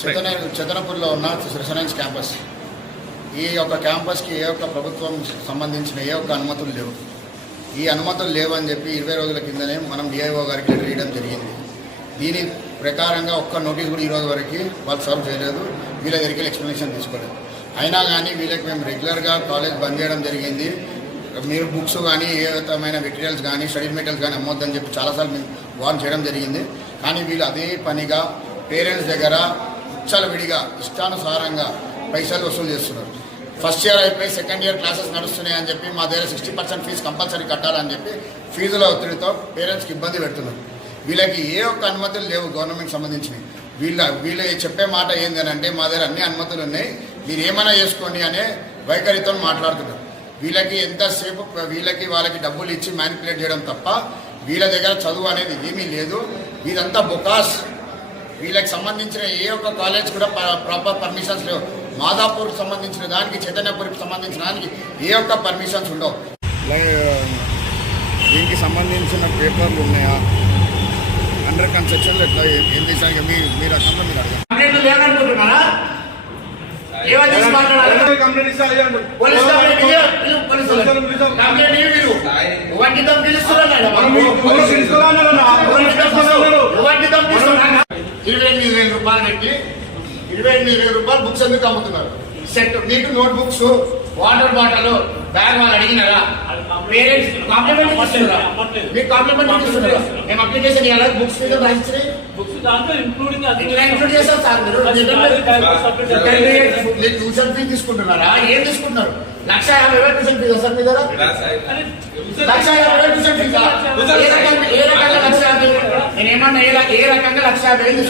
చతన చెతనపూర్లో ఉన్న శ్రీ క్యాంపస్. ఈ యొక్క క్యాంపస్కి ఏ ఒక్క ప్రభుత్వం సంబంధించిన ఏ ఒక్క అనుమతులు లేవు. ఈ అనుమతులు లేవని చెప్పి ఇరవై రోజుల కిందనే మనం డిఐఓ గారికి లెటర్ ఇవ్వడం జరిగింది. దీని ప్రకారంగా ఒక్క నోటీస్ కూడా ఈరోజు వరకు వాళ్ళు సర్వ్ చేయలేదు. వీళ్ళ దగ్గరికి ఎక్స్ప్లెనేషన్ తీసుకోలేదు. అయినా కానీ వీళ్ళకి మేము రెగ్యులర్గా కాలేజ్ బంద్ చేయడం జరిగింది. మీరు బుక్స్ కానీ ఏ విధమైన మెటీరియల్స్ కానీ స్టడీ మెటీరియల్స్ కానీ అమ్మొద్దని చెప్పి చాలాసార్లు మేము వార్న్ చేయడం జరిగింది. కానీ వీళ్ళు అదే పనిగా పేరెంట్స్ దగ్గర విడిగా ఇష్టానుసారంగా పైసలు వసూలు చేస్తున్నారు. ఫస్ట్ ఇయర్ అయిపోయి సెకండ్ ఇయర్ క్లాసెస్ నడుస్తున్నాయి అని చెప్పి మా దగ్గర సిక్స్టీ పర్సెంట్ ఫీజు కంపల్సరీ కట్టాలని చెప్పి ఫీజుల ఒత్తిడితో పేరెంట్స్కి ఇబ్బంది పెడుతున్నారు. వీళ్ళకి ఏ ఒక్క అనుమతులు లేవు గవర్నమెంట్ సంబంధించినవి. వీళ్ళ వీళ్ళు చెప్పే మాట ఏంది అంటే మా దగ్గర అన్ని అనుమతులు ఉన్నాయి. మీరు ఏమైనా చేసుకోండి అనే వైఖరితో మాట్లాడుతున్నారు. వీళ్ళకి ఎంతసేపు వీళ్ళకి వాళ్ళకి డబ్బులు ఇచ్చి మ్యానిపులేట్ చేయడం తప్ప వీళ్ళ దగ్గర చదువు అనేది ఏమీ లేదు. వీరంతా బొకాస్ వీళ్ళకి సంబంధించిన ఏ ఒక్క కాలేజ్ కూడా ప్రాపర్ పర్మిషన్స్ లేవు. మాదాపూర్కి సంబంధించిన దానికి చైతన్యపూర్కి సంబంధించిన దానికి ఏ ఒక్క పర్మిషన్స్ ఉండవు. దీనికి సంబంధించిన పేపర్లు ఉన్నాయా? అండర్ కన్స్ట్రక్షన్లో ఎట్లా ఏం చేశాను మీ మీ రకంలో మీరు అడగండి. ఇరవై ఎనిమిది వేల రూపాయలు పెట్టి ఇరవై ఎనిమిది వేల రూపాయలు బుక్స్ ఎందుకు అమ్ముతున్నారు? సెట్ నీకు note books water bottle bag వాళ్ళు అడిగినారా? పేరెంట్స్ కాంప్లిమెంట్ ఇస్తున్నారా? మీకు కాంప్లిమెంట్ ఇస్తున్నారా? మేము అప్లికేషన్ ఇవ్వాలి? బుక్స్ మీద రాయించినాయి బుక్స్ దాంట్లో ఇంక్లూడింగ్ అది ఇట్లా ఇంక్లూడ్ చేస్తారు సార్ మీరు. మీరు ట్యూషన్ ఫీ తీసుకుంటున్నారా? ఏం తీసుకుంటున్నారు? లక్ష యాభై వేలు ట్యూషన్ ఫీజా సార్ మీ దగ్గర? లక్ష యాభై. వేలు ట్యూషన్ ఫీజా ఏ రకంగా ఏ రకంగా లక్ష యాభై వేలు